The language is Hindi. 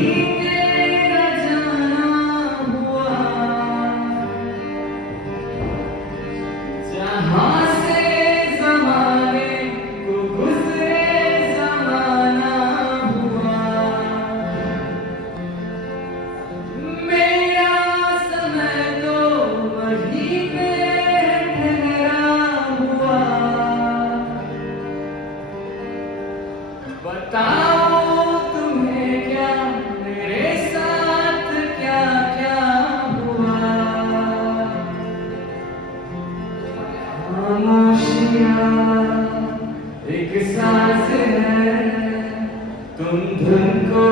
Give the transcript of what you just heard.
तेरा जाना हुआ। जहाँ से ज़माने को गुज़रे ज़माना हुआ। मेरा समय तो वहीं पे ठहरा हुआ। बताओ तुम्हें क्या मेरे साथ क्या क्या हुआ। खामोशियाँ एक साज है, तुम धुन को